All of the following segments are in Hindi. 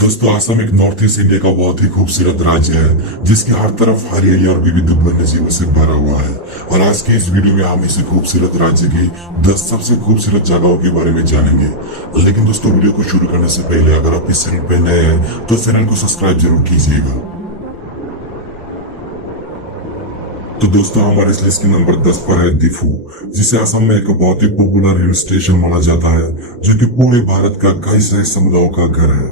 दोस्तों, असम एक नॉर्थ ईस्ट इंडिया का बहुत ही खूबसूरत राज्य है जिसके हर तरफ हरियाली और विविध वन्य जीवों से भरा हुआ है। और आज के इस वीडियो में हम इसी खूबसूरत राज्य की 10 सबसे खूबसूरत जगहों के बारे में जानेंगे। लेकिन दोस्तों, वीडियो को शुरू करने से पहले अगर आप इस चैनल पे नए हैं तो चैनल को सब्सक्राइब जरूर कीजिएगा। तो दोस्तों, हमारे इस लिस्ट के नंबर 10 पर है दिफू, जिसे असम में एक बहुत ही पॉपुलर हिल स्टेशन माना जाता है, जो कि पूरे भारत का कई सारे समुदायों का घर है।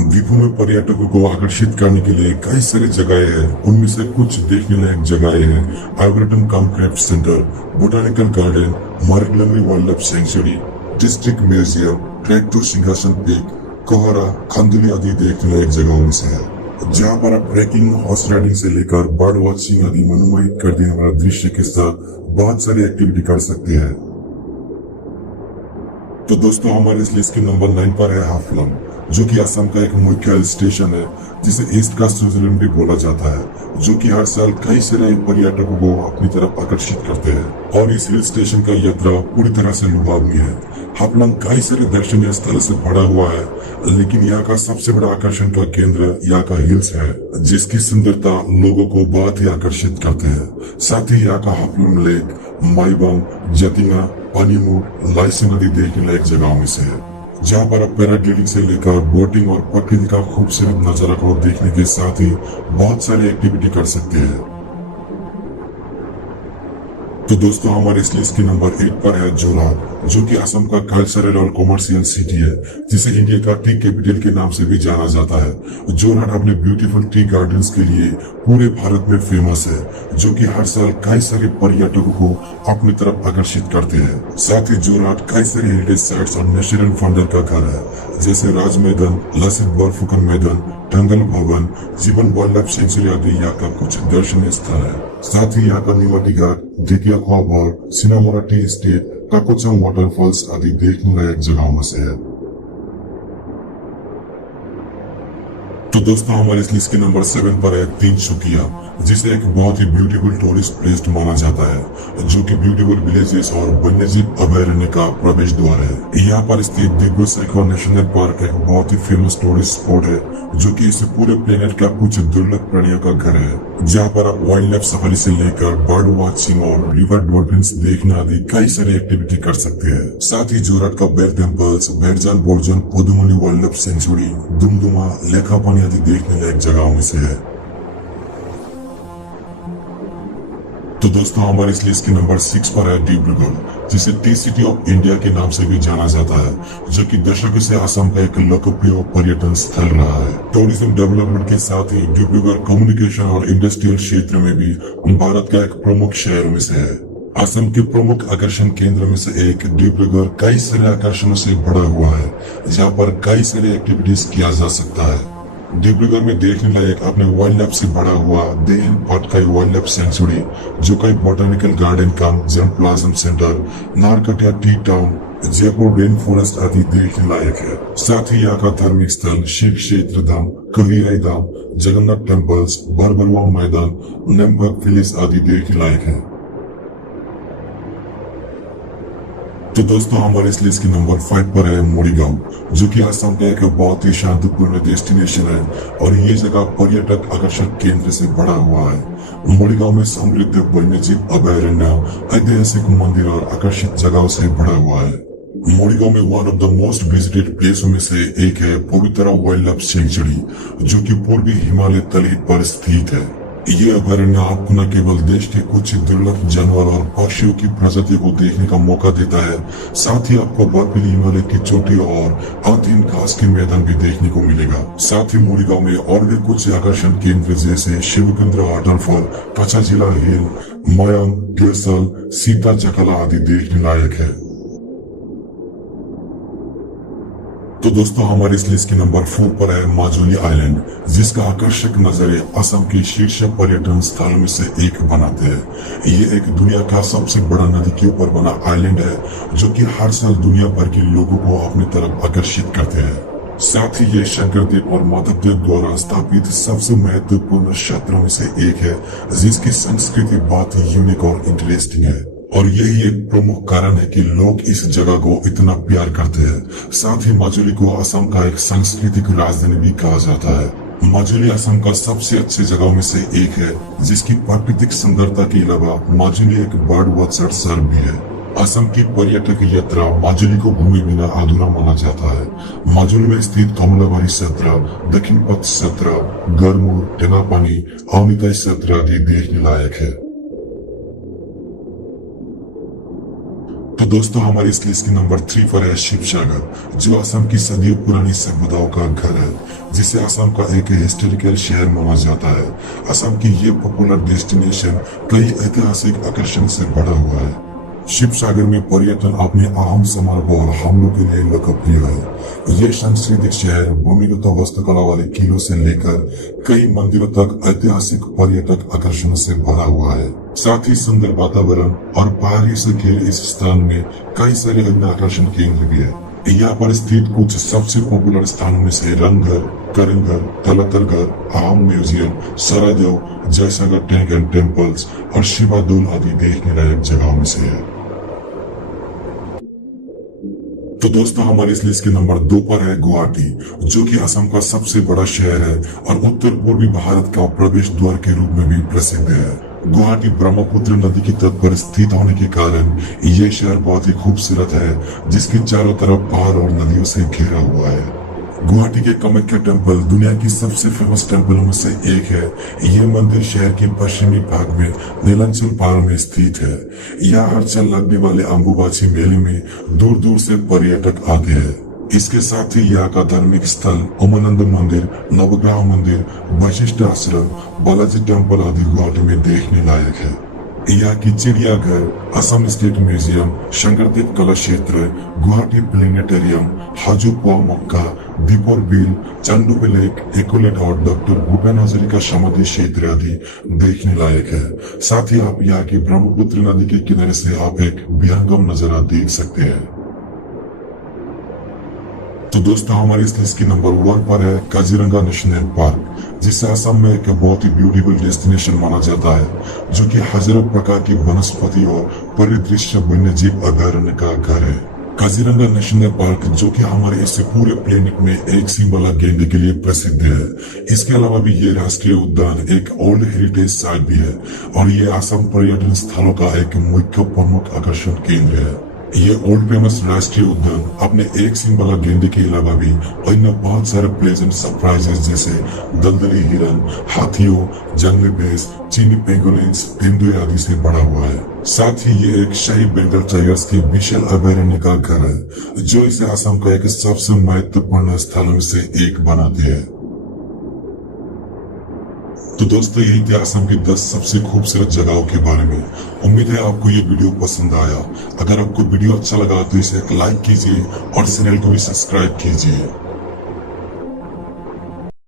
द्वीपों में पर्यटकों को आकर्षित करने के लिए कई सारी जगहें हैं। उनमें से कुछ देखने लायक जगहें हैं: आर्गोटन cum craft centre, botanical garden, मार्गलंगरी wild life sanctuary, district museum, trek to Singhasan peak, कोहरा, खंदुली आदि देखने लायक जगहों में से है, जहाँ पर आप ट्रैकिंग, हॉर्स राइडिंग से लेकर बर्ड वॉचिंग आदि मनोमोहित कर देने वाला दृश्य के साथ बहुत सारी एक्टिविटी कर सकते हैं। तो दोस्तों, हमारे इस लिस्ट के नंबर 9 पर है हाफलंग, जो कि असम का एक मुख्य हिल स्टेशन है जिसे ईस्ट का स्विट्जरलैंड भी बोला जाता है, जो कि हर साल कई सारे पर्यटकों को अपनी तरफ आकर्षित करते हैं। और इस हिल स्टेशन का यात्रा पूरी तरह से लुभावनी है। हाफलंग कई सारे दर्शनीय स्थल से भरा हुआ है, लेकिन यहाँ का सबसे बड़ा आकर्षण का केंद्र यहाँ का हिल्स है, जिसकी सुंदरता लोगों को बहुत ही आकर्षित करते हैं। साथ ही यहाँ का हाफलंग लेक, माईबंग, जतिंगा, पानीमुर, लाइसेंग आदि देखने लायक जगहों में से है, जहाँ पर आप पैराग्लाइडिंग से लेकर बोटिंग और प्रकृति का खूबसूरत नजारा को देखने के साथ ही बहुत सारी एक्टिविटी कर सकते हैं। तो दोस्तों, हमारे इस लिस्ट के नंबर 8 पर है जोरहाट, जो कि असम का कल्चरल और कॉमर्शियल सिटी है, जिसे इंडिया का टी कैपिटल के नाम से भी जाना जाता है। जोरहाट अपने ब्यूटीफुल टी गार्डन्स के लिए पूरे भारत में फेमस है, जो कि हर साल कई सारे पर्यटकों को अपनी तरफ आकर्षित करते हैं। साथ ही जोरहाट कई सारे हेरिटेज साइट्स और नेशनल वंडर का घर है, जैसे राज मैदान, लसित बरफुकन मैदान, टंगल भवन, जीवन वाइल्ड लाइफ सेंचुरी आदि यहाँ का कुछ दर्शनीय स्थल है। साथ ही यहाँ का निवाटी घाट, ढेकिया खोबर, सिनामोरा टी एस्टेट, काकोचम वाटरफॉल्स आदि देखने लायक जगहों में से है। तो दोस्तों, हमारे इस लिस्ट के नंबर 7 पर है तिनसुकिया, जिसे एक बहुत ही ब्यूटीफुल टूरिस्ट प्लेस माना जाता है, जो कि ब्यूटीफुल विलेजेस और वन्यजीव अभयारण्य का प्रवेश द्वार है। यहाँ पर स्थित दिब्रू सैखोवा नेशनल पार्क एक बहुत ही फेमस टूरिस्ट स्पॉट है, जो कि इस पूरे प्लेनेट का कुछ दुर्लभ प्राणियों का घर है, जहाँ पर आप वाइल्ड लाइफ सफारी से लेकर बर्ड वॉचिंग और रिवर डॉल्फिन्स देखने आदि कई सारी एक्टिविटी कर सकते हैं। साथ ही जोरहाट का बेर temples, Berjan Borjan, Podumoni wild life sanctuary, Doomdooma, Lekhapani आदि देखने लायक जगहों में से है। तो दोस्तों, हमारे इस लिस्ट के नंबर 6 पर है डिब्रूगढ़, जिसे टी सिटी ऑफ इंडिया के नाम से भी जाना जाता है, जो कि दशकों से असम का एक लोकप्रिय पर्यटन स्थल रहा है। टूरिज्म डेवलपमेंट के साथ ही डिब्रूगढ़ कम्युनिकेशन और इंडस्ट्रियल क्षेत्र में भी भारत का एक प्रमुख शहरों में से है। असम के प्रमुख आकर्षण केंद्र में से एक डिब्रूगढ़ कई सारे आकर्षणों से भरा हुआ है, जहाँ पर कई सारे एक्टिविटीज किया जा सकता है। डिब्रूगढ़ में देखने लायक अपने वाइल्ड लाइफ से भरा हुआ देन पटकाई वाइल्ड लाइफ सेंचुरी, जो कई botanical garden cum germplasm centre, Naharkatia tea town, Jaipur rain forest आदि देखने लायक है। साथ ही यहाँ का धार्मिक स्थल शिव क्षेत्र धाम, कवीराई धाम, जगन्नाथ टेम्पल्स, बरबरवा मैदान, नेमबर्ग विलेज आदि देखने लायक है। तो दोस्तों, हमारे इस लिस्ट के नंबर 5 पर है मोरीगांव, जो कि असम का एक बहुत ही शांतिपूर्ण डेस्टिनेशन है और ये जगह पर्यटक आकर्षण केंद्र से भरा हुआ है। मोरीगांव में समृद्ध वन्यजीव अभयारण्य, ऐतिहासिक मंदिर और आकर्षित जगहों से भरा हुआ है। मोरीगांव में one of the most visited प्लेसों में से एक है पवित्रा वाइल्ड लाइफ सेंचुरी, जो कि पूर्वी हिमालय तलहट पर स्थित है। ये अभयारण्य आपको न केवल देश के कुछ दुर्लभ जानवर और पक्षियों की प्रजातियों को देखने का मौका देता है, साथ ही आपको बर्फीली हिमालय की चोटी और अधीन घास के मैदान भी देखने को मिलेगा। साथ ही मोरीगांव में और भी कुछ आकर्षण केंद्र जैसे शिवकेंद्र वाटरफॉल, कचाजिला हिल, मयंग, केसल, सीता चकला आदि देखने लायक है। तो दोस्तों, हमारे इस लिस्ट के नंबर 4 पर है माजुली आइलैंड, जिसका आकर्षक नजारे असम के शीर्ष पर्यटन स्थल में से एक बनाते हैं। ये एक दुनिया का सबसे बड़ा नदी के ऊपर बना आइलैंड है, जो कि हर साल दुनिया भर के लोगों को अपनी तरफ आकर्षित करते हैं। साथ ही ये शंकरदेव और माधवदेव द्वारा स्थापित सबसे महत्वपूर्ण क्षेत्रों में से एक है, जिसकी संस्कृति बहुत ही यूनिक और इंटरेस्टिंग है। और यही एक प्रमुख कारण है कि लोग इस जगह को इतना प्यार करते हैं। साथ ही माजुली को असम का एक सांस्कृतिक राजधानी भी कहा जाता है। माजुली असम का सबसे अच्छे जगहों में से एक है, जिसकी प्राकृतिक सुंदरता के अलावा माजुली एक बर्ड वॉचर शहर भी है। असम की पर्यटक यात्रा माजुली को घूमे बिना अधूरा माना जाता है। माजुली में स्थित कमलाबारी क्षेत्र, दक्षिण पथ क्षेत्र, गरमूर, टेंगापानी, अवनिताई क्षेत्र आदि देखने लायक है। तो दोस्तों, हमारी इस लिस्ट के नंबर 3 पर है शिवसागर, जो असम की सदियों पुरानी सभ्यताओं का घर है, जिसे असम का एक हिस्टोरिकल शहर माना जाता है। असम की ये पॉपुलर डेस्टिनेशन कई ऐतिहासिक आकर्षण से भरा हुआ है। शिवसागर में पर्यटन अपने अहम समारोह और हमलों के लिए लोकप्रिय है। ये सांस्कृतिक शहर भूमिगत वास्तुकला वाले किलों से लेकर कई मंदिरों तक ऐतिहासिक पर्यटक आकर्षण से भरा हुआ है। साथ ही सुंदर वातावरण और पहाड़ी से घिरे इस स्थान में कई सारे अन्य आकर्षण केंद्र भी है। यहाँ पर स्थित कुछ सबसे पॉपुलर स्थानों में से रंगघर, करिंगघर, तलतरघर, अहम म्यूजियम, सरादेव, जयसागर टैंक एंड टेम्पल्स और शिवादुल आदि देखने लायक जगहों में से है। तो दोस्तों, हमारे इस लिस्ट के नंबर 2 पर है गुवाहाटी, जो कि असम का सबसे बड़ा शहर है और उत्तर पूर्वी भारत का प्रवेश द्वार के रूप में भी प्रसिद्ध है। गुवाहाटी ब्रह्मपुत्र नदी के तट पर स्थित होने के कारण ये शहर बहुत ही खूबसूरत है, जिसके चारों तरफ पहाड़ और नदियों से घिरा हुआ है। गुवाहाटी के कामाख्या टेम्पल दुनिया की सबसे फेमस टेम्पलों में से एक है। यह मंदिर शहर के पश्चिमी भाग में नीलांचल पहाड़ में स्थित है। यहाँ हर साल लगने वाले अम्बुबाची मेले में दूर दूर से पर्यटक आते हैं। इसके साथ ही यहाँ का धार्मिक स्थल उमानंद मंदिर, नवग्रह मंदिर, वशिष्ठ आश्रम, बालाजी टेम्पल आदि गुवाहाटी में देखने लायक है। यहाँ की चिड़ियाघर, असम स्टेट म्यूजियम, शंकरदेव कला क्षेत्र, गुवाहाटी प्लेनेटेरियम, हाजोपुआ मक्का, दीपोर बिल, चांदोबे लेक, एकोलेट और डॉक्टर भूपेन हजारिका समाधि क्षेत्र आदि देखने लायक है। साथ ही आप यहाँ की ब्रह्मपुत्र नदी के किनारे से आप एक विहंगम नजारा देख सकते हैं। तो दोस्तों, हमारी इस लिस्ट की नंबर 1 पर है काजीरंगा नेशनल पार्क, जिसे असम में एक बहुत ही ब्यूटीफुल डेस्टिनेशन माना जाता है, जो कि हजारों प्रकार की वनस्पति और परिदृश्य वन्य जीव अभयारण्य का घर है। काजीरंगा नेशनल पार्क, जो कि हमारे इस पूरे प्लेनेट में एक सिंह वाला गेंडे के लिए प्रसिद्ध है। इसके अलावा भी ये राष्ट्रीय उद्यान एक ओल्ड हेरिटेज साइट भी है और ये असम पर्यटन स्थलों का एक मुख्य प्रमुख आकर्षण केंद्र है। ये ओल्ड फेमस राष्ट्रीय उद्यान अपने एक सिंह वाला गेंडे के अलावा भी अन्य बहुत सारे प्लेजेंट सरप्राइजेस जैसे दलदली हिरन, हाथियों, जंगली भैंस, चीनी पेंगोलिन्स, तेंदुए आदि से बड़ा हुआ है। साथ ही ये एक शाही बंगाल टाइगर्स के विशाल अभयारण्य का घर है, जो इसे असम का एक सबसे महत्वपूर्ण स्थलों में से एक बनाते हैं। तो दोस्तों, यही थे असम की 10 सबसे खूबसूरत जगहों के बारे में। उम्मीद है आपको ये वीडियो पसंद आया। अगर आपको वीडियो अच्छा लगा तो इसे एक लाइक कीजिए और चैनल को भी सब्सक्राइब कीजिए।